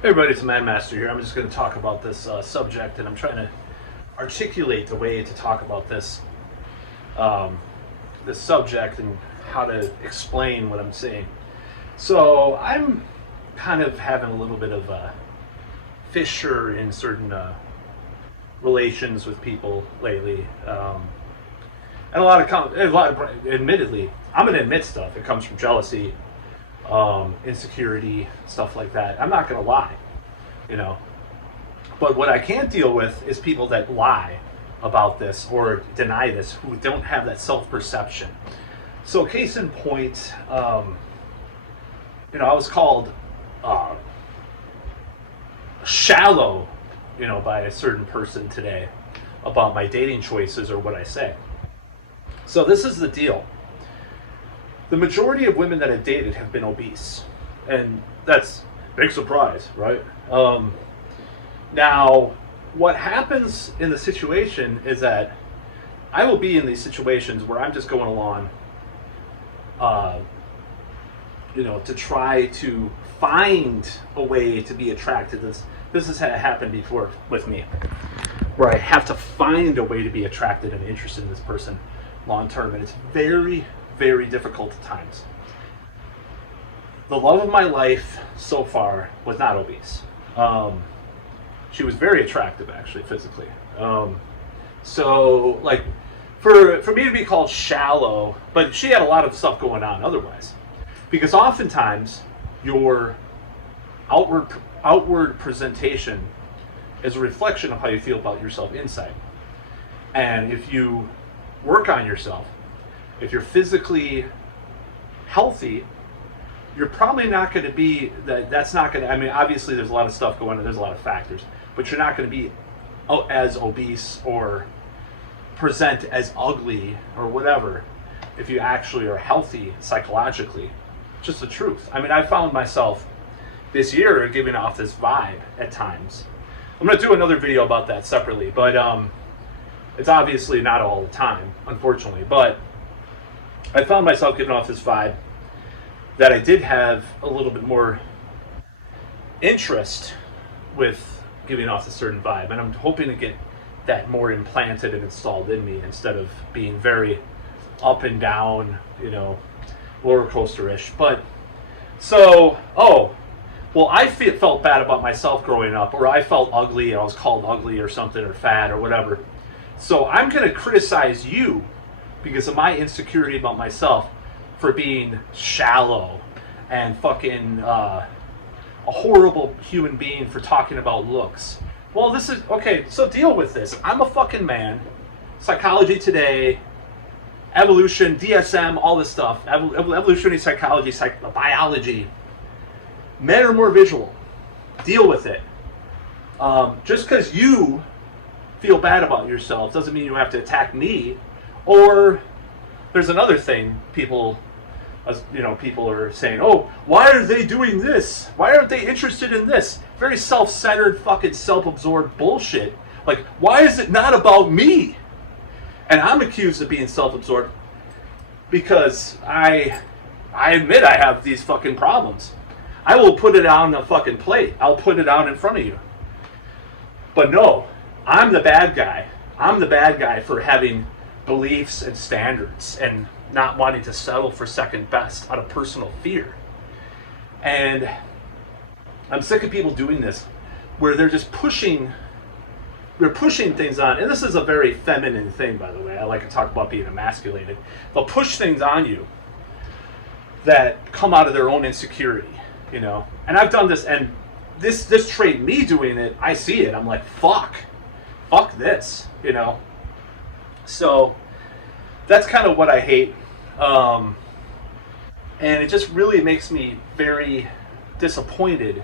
Hey everybody, it's Man Master here. I'm just going to talk about this subject, and I'm trying to articulate a way to talk about um, this subject and how to explain what I'm saying. So I'm kind of having a little bit of a fissure in certain relations with people lately, and admittedly, I'm going to admit stuff. It comes from jealousy, insecurity, stuff like that. I'm not going to lie, you know. But what I can't deal with is people that lie about this or deny this, who don't have that self-perception. So, case in point, I was called uh, shallow, by a certain person today about my dating choices or what I say. So this is the deal. The majority of women that I've dated have been obese, and that's a big surprise, right? Now, what happens in the situation is that I will be in these situations where I'm just going along, uh, to try to find a way to be attracted. This has happened before with me, where I have to find a way to be attracted and interested in this person long term, and it's very, very difficult at times. The love of my life so far was not obese. She was very attractive, actually, physically. So, like, for me to be called shallow, but she had a lot of stuff going on otherwise, because oftentimes your outward presentation is a reflection of how you feel about yourself inside. And if you work on yourself, if you're physically healthy, you're probably not going to be that's not going to, I mean, obviously there's a lot of stuff going on, there's a lot of factors, but you're not going to be as obese or present as ugly or whatever if you actually are healthy psychologically. It's just the truth. I mean, I found myself this year giving off this vibe at times. I'm going to do another video about that separately, but it's obviously not all the time, unfortunately, but I found myself giving off this vibe that I did have a little bit more interest with giving off a certain vibe, and I'm hoping to get that more implanted and installed in me instead of being very up and down, roller coaster-ish. But so, I felt bad about myself growing up, or I felt ugly, and I was called ugly or something, or fat or whatever. So I'm going to criticize you because of my insecurity about myself for being shallow and fucking a horrible human being for talking about looks. Well, this is okay, so deal with this. I'm a fucking man. Psychology Today, evolution, DSM, all this stuff, evolutionary psychology, biology. Men are more visual. Deal with it. Just because you feel bad about yourself doesn't mean you have to attack me. Or there's another thing people are saying, oh, why are they doing this? Why aren't they interested in this? Very self-centered, fucking self-absorbed bullshit. Like, why is it not about me? And I'm accused of being self-absorbed because I admit I have these fucking problems. I will put it on the fucking plate. I'll put it out in front of you. But no, I'm the bad guy. I'm the bad guy for having beliefs and standards and not wanting to settle for second best out of personal fear. And I'm sick of people doing this, where they're just pushing things on. And this is a very feminine thing, by the way. I like to talk about being emasculated. They'll push things on you that come out of their own insecurity, And I've done this, and this trait, me doing it, I see it. I'm like, fuck this, So that's kind of what I hate. And it just really makes me very disappointed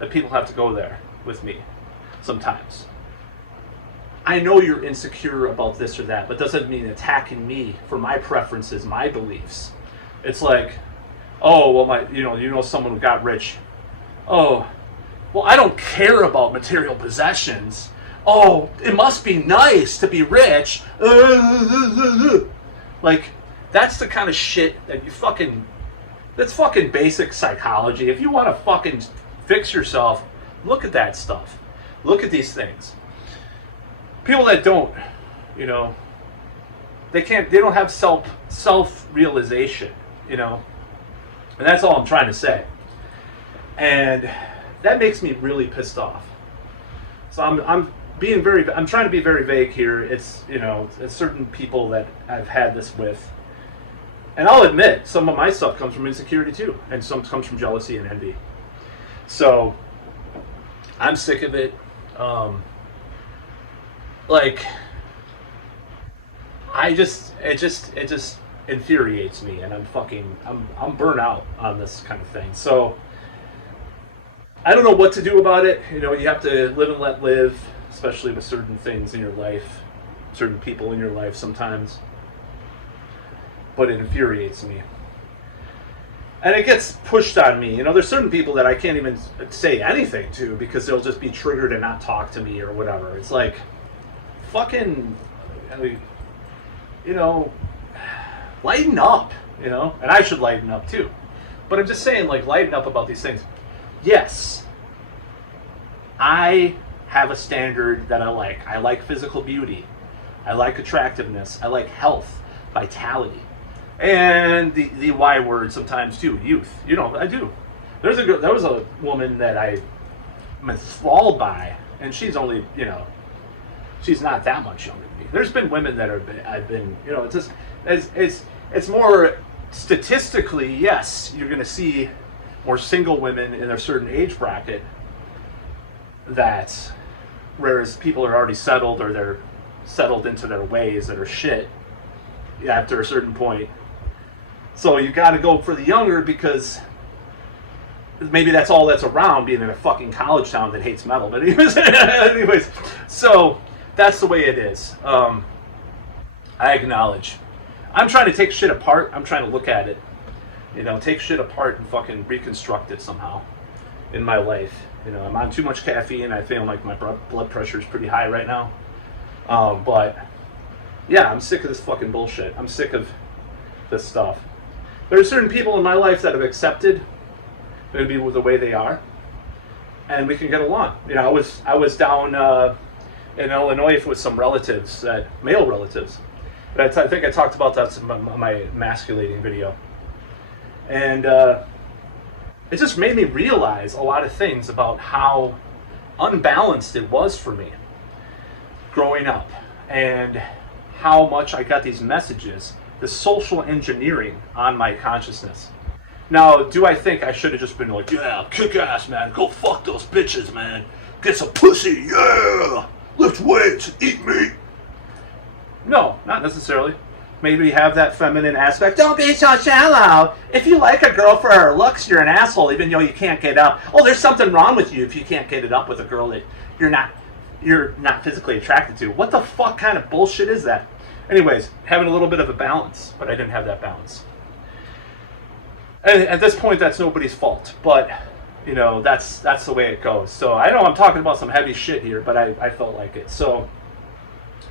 that people have to go there with me sometimes. I know you're insecure about this or that, but doesn't mean attacking me for my preferences, my beliefs. It's like, oh, well, someone who got rich. Oh, well, I don't care about material possessions. Oh, it must be nice to be rich. Like, that's the kind of shit that that's fucking basic psychology. If you want to fucking fix yourself. Look at that stuff. Look at these things. People that don't, you know, they don't have self-realization, you know. And that's all I'm trying to say. And that makes me really pissed off. So I'm trying to be very vague here. It's, you know, it's certain people that I've had this with. And I'll admit, some of my stuff comes from insecurity too, and some comes from jealousy and envy. So I'm sick of it. It just infuriates me, and I'm burnt out on this kind of thing. So I don't know what to do about it. You know, you have to live and let live, especially with certain things in your life, certain people in your life sometimes. But it infuriates me. And it gets pushed on me. You know, there's certain people that I can't even say anything to because they'll just be triggered and not talk to me or whatever. It's like, fucking, you know, lighten up, you know? And I should lighten up too. But I'm just saying, like, lighten up about these things. Yes, I have a standard that I like. I like physical beauty. I like attractiveness. I like health, vitality. And the Y word sometimes too, youth. You know, I do. There was a woman that I'm enthralled by, and she's only, you know, she's not that much younger than me. There's been women that I've been, you know, it's just, it's more statistically, yes, you're going to see more single women in a certain age bracket, that, whereas people are already settled, or they're settled into their ways that are shit after a certain point. So you got to go for the younger because maybe that's all that's around, being in a fucking college town that hates metal. But anyways, so that's the way it is. I acknowledge. I'm trying to take shit apart. I'm trying to look at it. You know, take shit apart and fucking reconstruct it somehow in my life. You know, I'm on too much caffeine. I feel like my blood pressure is pretty high right now. But yeah, I'm sick of this fucking bullshit. I'm sick of this stuff. There are certain people in my life that have accepted maybe with the way they are, and we can get along. You know, I was down in Illinois with some relatives, male relatives. But I think I talked about that in my emasculating video, and it just made me realize a lot of things about how unbalanced it was for me growing up, and how much I got these messages, the social engineering on my consciousness. Now, do I think I should have just been like, yeah, kick ass, man, go fuck those bitches, man, get some pussy, yeah, lift weights, eat meat? No, not necessarily. Maybe have that feminine aspect. Don't be so shallow. If you like a girl for her looks, you're an asshole, even though you can't get up. Oh, there's something wrong with you if you can't get it up with a girl that you're not physically attracted to. What the fuck kind of bullshit is that? Anyways, having a little bit of a balance, but I didn't have that balance. And at this point, that's nobody's fault, but you know, that's the way it goes. So I know I'm talking about some heavy shit here, but I felt like it. So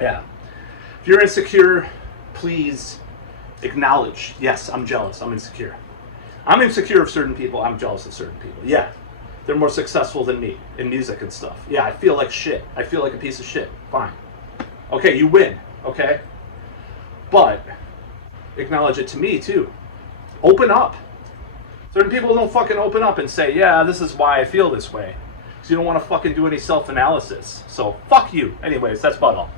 yeah, if you're insecure, please acknowledge, yes, I'm jealous, I'm insecure. I'm insecure of certain people, I'm jealous of certain people. Yeah, they're more successful than me in music and stuff. Yeah, I feel like shit. I feel like a piece of shit. Fine. Okay, you win. Okay? But acknowledge it to me too. Open up. Certain people don't fucking open up and say, yeah, this is why I feel this way. Because you don't want to fucking do any self-analysis. So fuck you. Anyways, that's about all.